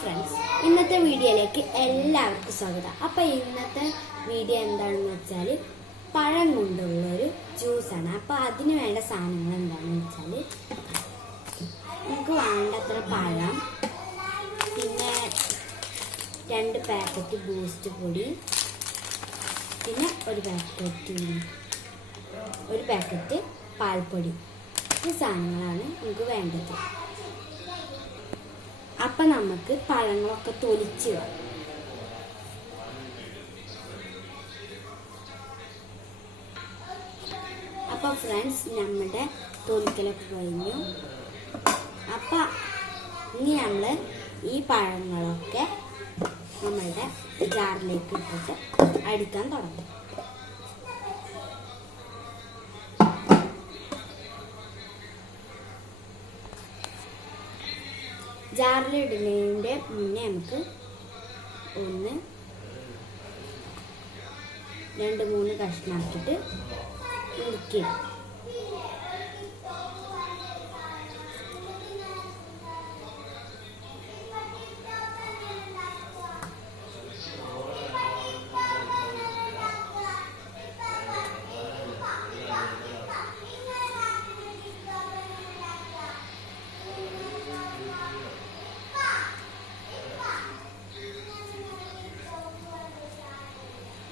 Friends, ഇന്നത്തെ വീഡിയോയിലേക്ക് എല്ലാവർക്കും സ്വാഗതം. അപ്പോൾ ഇന്നത്തെ വീഡിയോ എന്താണെന്ന് വെച്ചാൽ പഴം കൊണ്ടുള്ളൊരു ജ്യൂസാണ്. അപ്പോൾ അതിന് വേണ്ട സാധനങ്ങൾ എന്താണെന്ന് വെച്ചാൽ നമുക്ക് വേണ്ടത്ര പഴം, പിന്നെ 2 പാക്കറ്റ് ബൂസ്റ്റ് പൊടി, പിന്നെ ഒരു പാക്കറ്റ് പാൽപ്പൊടി. ഈ സാധനങ്ങളാണ് നമുക്ക് വേണ്ടത്. അപ്പം നമുക്ക് പഴങ്ങളൊക്കെ തൊലിച്ച് വേണം. അപ്പോൾ ഫ്രണ്ട്സ്, നമ്മുടെ തൊലിക്കലൊക്കെ കഴിഞ്ഞു. അപ്പം ഇനി നമ്മൾ ഈ പഴങ്ങളൊക്കെ നമ്മളുടെ ജാറിലേക്ക് ഇട്ടിട്ട് അടിക്കാൻ തുടങ്ങും. ജാറിലിടുന്നതിൻ്റെ മുന്നേ നമുക്ക് 1, 2, 3 കഷ്ണമാക്കിയിട്ട് മുറിക്കിടും.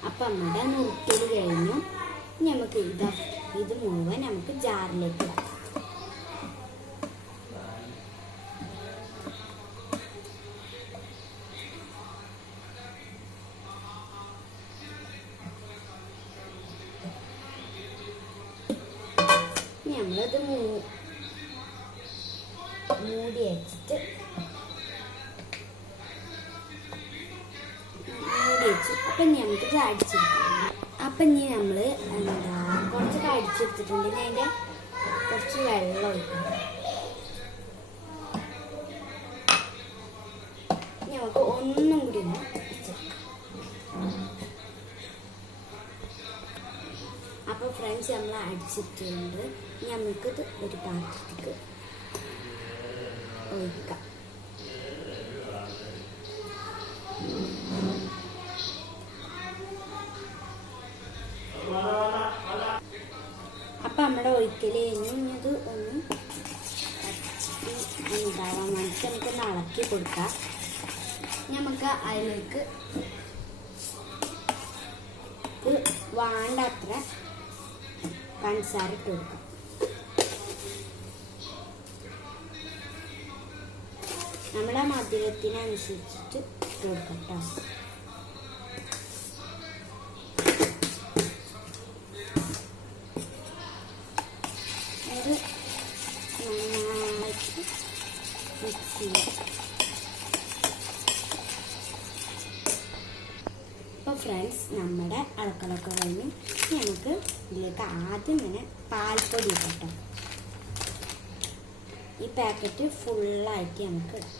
അപ്പം നമ്മുടെ നുറുക്കൽ കഴിഞ്ഞു. നമുക്ക് ഇത് മുഴുവൻ നമുക്ക് ജാറിലേക്ക് ഇടാം. നമ്മളിത് മൂടി വെച്ചിട്ട് അപ്പം നമുക്ക് അടിച്ചെടുക്കാം. അപ്പം ഇനി നമ്മൾ കുറച്ചൊക്കെ അടിച്ചെടുത്തിട്ടുണ്ടെങ്കിൽ അതിൻ്റെ കുറച്ച് വെള്ളം ഒഴിക്കണം. നമുക്ക് ഒന്നും കൂടി ഒന്ന് അടിച്ചെടുക്കാം. അപ്പോൾ ഫ്രണ്ട്സ്, നമ്മൾ അടിച്ചിട്ടുണ്ട്. നമുക്കിത് ഒരു പാത്രത്തിലേക്ക് ഒഴിക്കാം. അപ്പം നമ്മുടെ ഒഴിക്കൽ കഴിഞ്ഞു. ഇത് ഒന്ന് ഉണ്ടാവാൻ വേണ്ടിയിട്ട് നമുക്കൊന്ന് ഇളക്കി കൊടുക്കാം. നമുക്ക് അതിലേക്ക് വേണ്ടത്ര പഞ്ചസാര ഇട്ട് കൊടുക്കാം. നമ്മുടെ മധുരത്തിനനുസരിച്ചിട്ട് ഇട്ട് കൊടുക്കാം കേട്ടോ. നന്നായിട്ട് മിക്സ് ചെയ്യാം. അപ്പോൾ ഫ്രണ്ട്സ്, നമ്മുടെ അളക്കലൊക്കെ കഴിഞ്ഞ് നമുക്ക് ഇതിലേക്ക് ആദ്യം തന്നെ പാൽപ്പൊടി ഇട്ടോ. ഈ പാക്കറ്റ് ഫുള്ളായിട്ട് നമുക്ക് ഇടാം.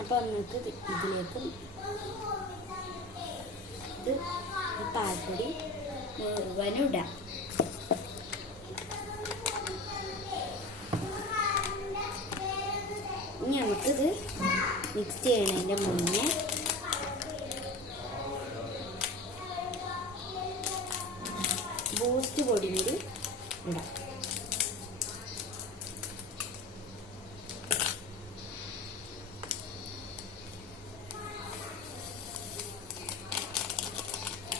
അപ്പോൾ നമുക്ക് ഇതിലേക്ക് ഇത് പാൽപ്പൊടി മുഴുവനും ഇടാം. ഇനി നമുക്കിത് മിക്സ് ചെയ്യണതിൻ്റെ മുന്നേ ബൂസ്റ്റ് പൊടി കൂടി ഇടാം.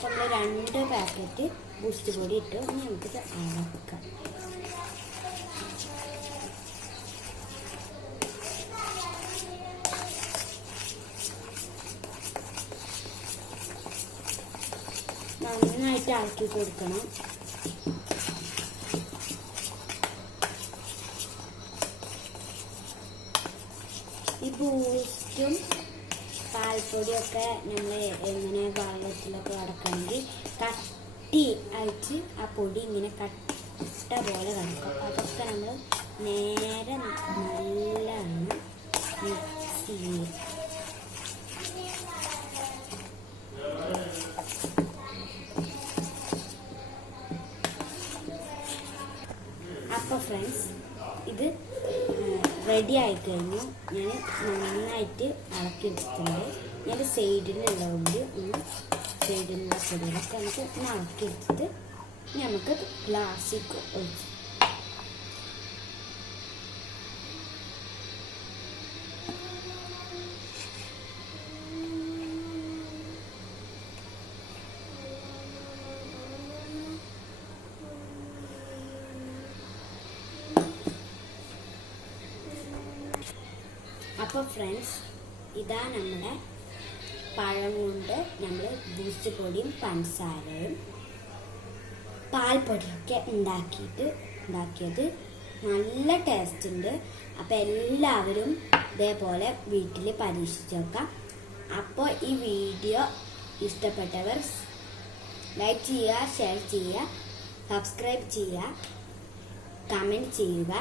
നമ്മൾ 2 പാക്കറ്റ് ബൂസ്റ്റ് പൊടി ഇട്ട് നമുക്കിത് അളക്കാം. നന്നായിട്ട് ഇളക്കി കൊടുക്കണം. ഈ ബൂസ്റ്റും പാൽപ്പൊടിയൊക്കെ നമ്മൾ എങ്ങനെ വെള്ളത്തിലൊക്കെ അടക്കണമെങ്കിൽ കട്ടി ആയിട്ട് ആ പൊടി ഇങ്ങനെ കട്ട പോലെ കിടക്കും. അതൊക്കെ നമ്മൾ നേരെ നല്ലവണ്ണം മിക്സ് ചെയ്യും. ഫ്രണ്ട്സ്, ഇത് റെഡി ആയിക്കഴിഞ്ഞു. ഞാൻ നന്നായിട്ട് ഇളക്കിയെടുത്തിട്ടുണ്ട്. ഞാൻ സൈഡിലുള്ളതുകൊണ്ട് സൈഡിലുള്ള പൊടികളൊക്കെ നമുക്ക് ഇളക്കിയെടുത്തിട്ട് നമുക്ക് ഗ്ലാസ്സിൽ ഒഴിച്ചു. അപ്പോൾ ഫ്രണ്ട്സ്, ഇതാ നമ്മുടെ പഴം കൊണ്ട് നമ്മൾ ബൂസ്റ്റ് പൊടിയും പഞ്ചസാരയും പാൽപ്പൊടിയൊക്കെ ഉണ്ടാക്കിയത് നല്ല ടേസ്റ്റ് ഉണ്ട്. അപ്പോൾ എല്ലാവരും ഇതേപോലെ വീട്ടിൽ പരീക്ഷിച്ച് നോക്കാം. അപ്പോൾ ഈ വീഡിയോ ഇഷ്ടപ്പെട്ടവർ ലൈക്ക് ചെയ്യുക, ഷെയർ ചെയ്യുക, സബ്സ്ക്രൈബ് ചെയ്യുക, കമൻറ്റ് ചെയ്യുക.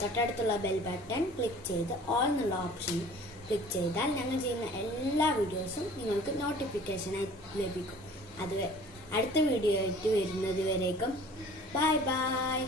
തൊട്ടടുത്തുള്ള ബെൽ ബട്ടൺ ക്ലിക്ക് ചെയ്ത് ഓൾ എന്നുള്ള ഓപ്ഷൻ ക്ലിക്ക് ചെയ്താൽ ഞങ്ങൾ ചെയ്യുന്ന എല്ലാ വീഡിയോസും നിങ്ങൾക്ക് നോട്ടിഫിക്കേഷനായി ലഭിക്കും. അടുത്ത വീഡിയോ ആയിട്ട് വരുന്നത് വരേക്കും ബൈ ബൈ.